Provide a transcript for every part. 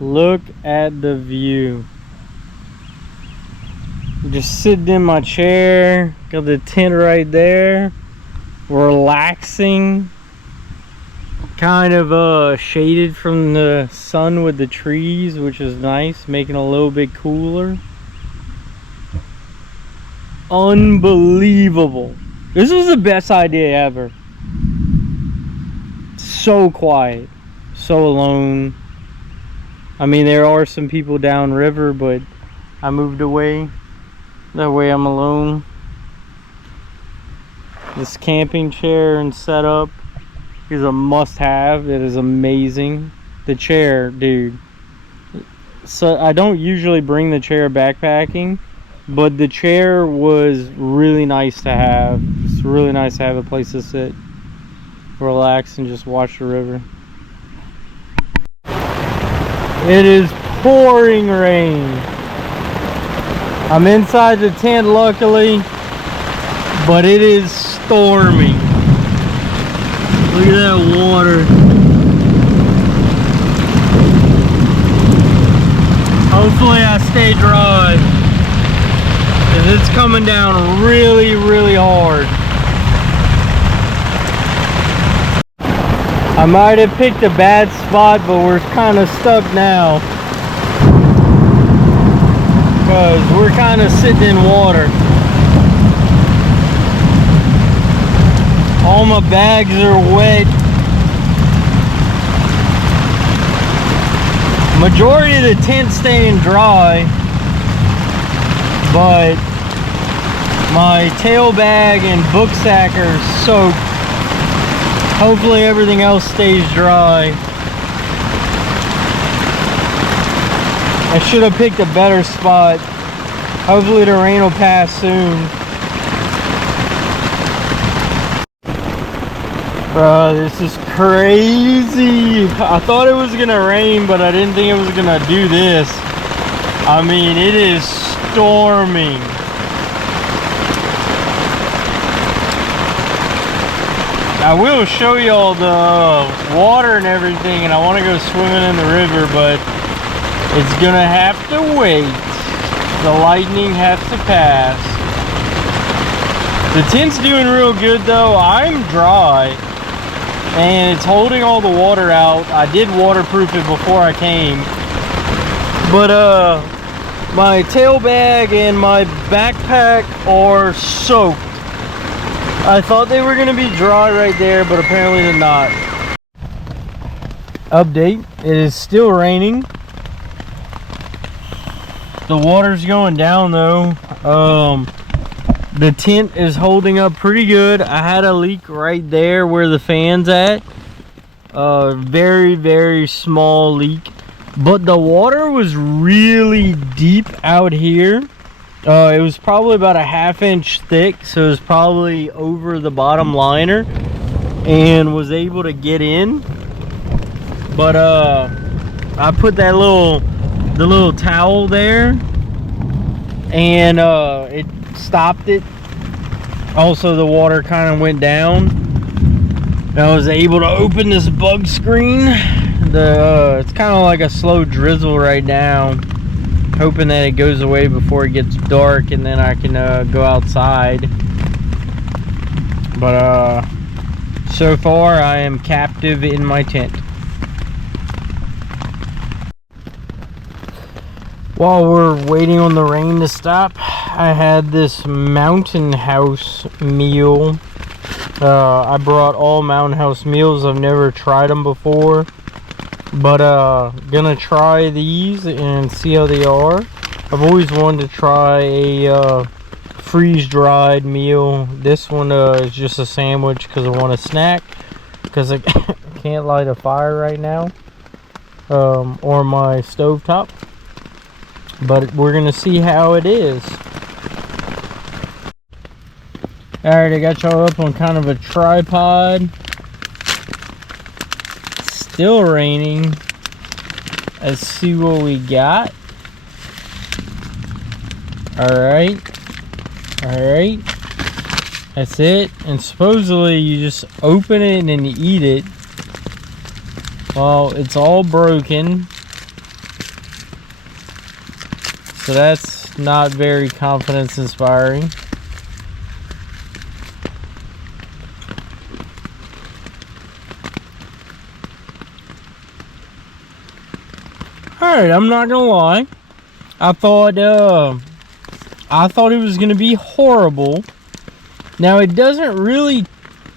Look at the view. Just sitting in my chair, got the tent right there, relaxing, kind of shaded from the sun with the trees, which is nice, making it a little bit cooler. Unbelievable. This was the best idea ever. So quiet, so alone. I mean, there are some people downriver, but I moved away. That way I'm alone. This camping chair and setup is a must-have. It is amazing. The chair, dude. So I don't usually bring the chair backpacking, but the chair was really nice to have. It's really nice to have a place to sit, relax, and just watch the river. It is pouring rain. I'm inside the tent luckily, but it is storming. Look at that water. Hopefully I stay dry, because it's coming down really, really hard. I might have picked a bad spot, but we're kind of stuck now, because we're kind of sitting in water. All my bags are wet. Majority of the tent's staying dry, but my tail bag and book sack are soaked. Hopefully everything else stays dry. I should have picked a better spot. Hopefully the rain will pass soon. Bro, this is crazy. I thought it was gonna rain, but I didn't think it was gonna do this. I mean, it is storming. I will show you all the water and everything, and I want to go swimming in the river, but it's gonna have to wait. The lightning has to pass. The tent's doing real good though. I'm dry, and it's holding all the water out. I did waterproof it before I came, but my tail bag and my backpack are soaked. I thought they were gonna be dry right there, but apparently they're not. Update, it is still raining. The water's going down though. The tent is holding up pretty good. I had a leak right there where the fan's at. Very, very small leak. But the water was really deep out here. It was probably about a ½ inch thick, so it was probably over the bottom liner and was able to get in. But I put that the little towel there, and it stopped it. Also, the water kind of went down. I was able to open this bug screen. It's kind of like a slow drizzle right now. Hoping that it goes away before it gets dark, and then I can go outside. But so far I am captive in my tent. While we're waiting on the rain to stop, I had this Mountain House meal. I brought all Mountain House meals. I've never tried them before, but gonna try these and see how they are. I've always wanted to try a freeze-dried meal. This one is just a sandwich because I want a snack, because I can't light a fire right now, or my stovetop. But we're gonna see how it is. Alright, I got y'all up on kind of a tripod. Still raining. Let's see what we got. Alright. Alright. That's it. And supposedly you just open it and you eat it. Well, it's all broken. So that's not very confidence inspiring. Alright, I'm not gonna lie. I thought it was gonna be horrible. Now it doesn't really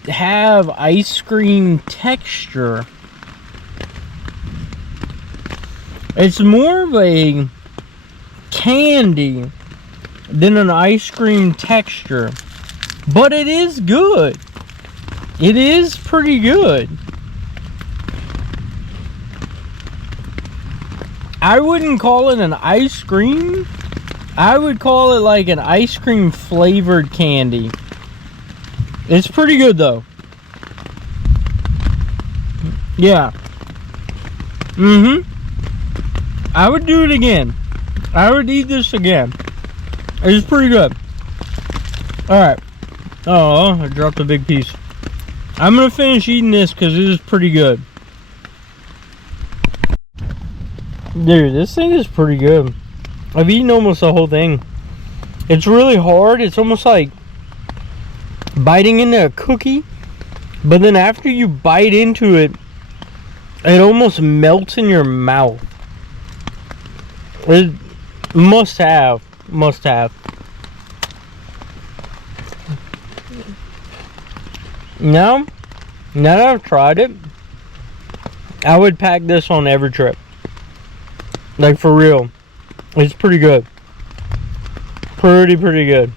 have ice cream texture. It's more of a candy than an ice cream texture. But it is good. It is pretty good. I wouldn't call it an ice cream. I would call it like an ice cream flavored candy. It's pretty good though. Yeah. I would do it again. I would eat this again. It's pretty good. Alright. Oh, I dropped a big piece. I'm gonna finish eating this because it is pretty good. Dude, this thing is pretty good. I've eaten almost the whole thing. It's really hard. It's almost like biting into a cookie. But then after you bite into it, it almost melts in your mouth. It must have. Must have. Now that I've tried it, I would pack this on every trip. Like, for real. It's pretty good. Pretty good.